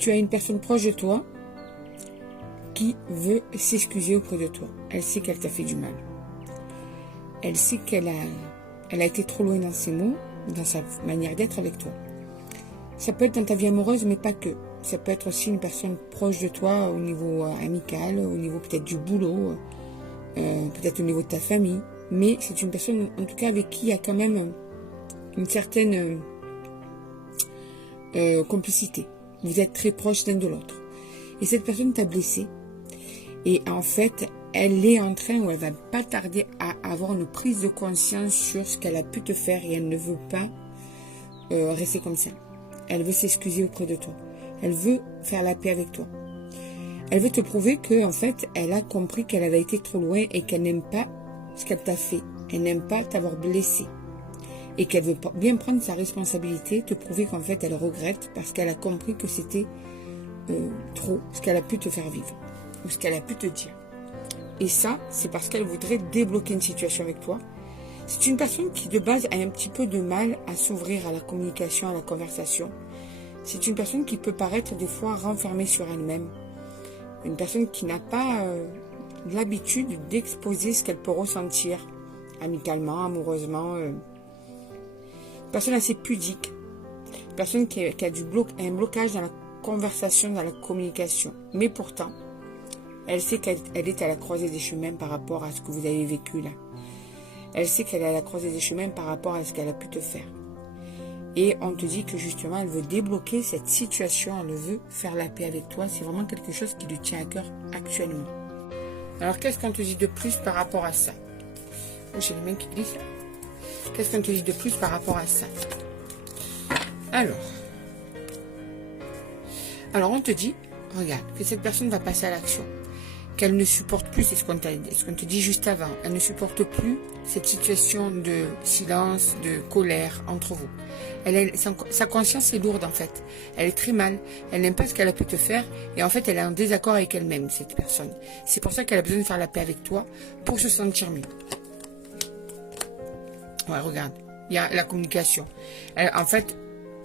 tu as une personne proche de toi qui veut s'excuser auprès de toi. Elle sait qu'elle t'a fait du mal. Elle sait qu'elle a été trop loin dans ses mots, dans sa manière d'être avec toi. Ça peut être dans ta vie amoureuse, mais pas que. Ça peut être aussi une personne proche de toi au niveau amical, au niveau peut-être du boulot, peut-être au niveau de ta famille. Mais c'est une personne, en tout cas, avec qui il y a quand même une certaine complicité. Vous êtes très proches l'un de l'autre. Et cette personne t'a blessé. Et en fait, elle est en train, ou elle va pas tarder à avoir une prise de conscience sur ce qu'elle a pu te faire et elle ne veut pas rester comme ça. Elle veut s'excuser auprès de toi. Elle veut faire la paix avec toi. Elle veut te prouver que, en fait, elle a compris qu'elle avait été trop loin et qu'elle n'aime pas ce qu'elle t'a fait. Elle n'aime pas t'avoir blessé. Et qu'elle veut bien prendre sa responsabilité, te prouver qu'en fait, elle regrette parce qu'elle a compris que c'était trop ce qu'elle a pu te faire vivre. Ou ce qu'elle a pu te dire. Et ça, c'est parce qu'elle voudrait débloquer une situation avec toi. C'est une personne qui, de base, a un petit peu de mal à s'ouvrir à la communication, à la conversation. C'est une personne qui peut paraître des fois renfermée sur elle-même. Une personne qui n'a pas l'habitude d'exposer ce qu'elle peut ressentir, amicalement, amoureusement. Une personne assez pudique. Une personne qui a un blocage dans la conversation, dans la communication. Mais pourtant, elle sait qu'elle est à la croisée des chemins par rapport à ce que vous avez vécu là. Elle sait qu'elle est à la croisée des chemins par rapport à ce qu'elle a pu te faire. Et on te dit que justement, elle veut débloquer cette situation, elle veut faire la paix avec toi. C'est vraiment quelque chose qui lui tient à cœur actuellement. Alors, qu'est-ce qu'on te dit de plus par rapport à ça? Oh, j'ai les mains qui glissent. Qu'est-ce qu'on te dit de plus par rapport à ça? Alors, on te dit, regarde, que cette personne va passer à l'action. Qu'elle ne supporte plus, c'est ce qu'on te dit juste avant, elle ne supporte plus cette situation de silence, de colère entre vous. Sa conscience est lourde en fait, elle est très mal, elle n'aime pas ce qu'elle a pu te faire et en fait elle est en désaccord avec elle-même, cette personne. C'est pour ça qu'elle a besoin de faire la paix avec toi pour se sentir mieux. Ouais, regarde, il y a la communication. En fait,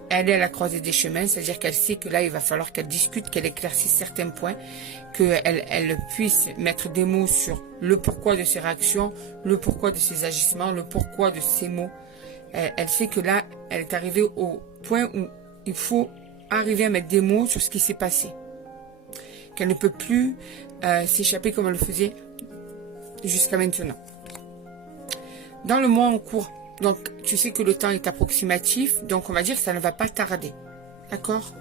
elle est à la croisée des chemins, c'est-à-dire qu'elle sait que là, il va falloir qu'elle discute, qu'elle éclaircisse certains points, qu'elle puisse mettre des mots sur le pourquoi de ses réactions, le pourquoi de ses agissements, le pourquoi de ses mots. Elle sait que là, elle est arrivée au point où il faut arriver à mettre des mots sur ce qui s'est passé. Qu'elle ne peut plus s'échapper comme elle le faisait jusqu'à maintenant. Dans le mois en cours, donc tu sais que le temps est approximatif, donc on va dire que ça ne va pas tarder. D'accord ?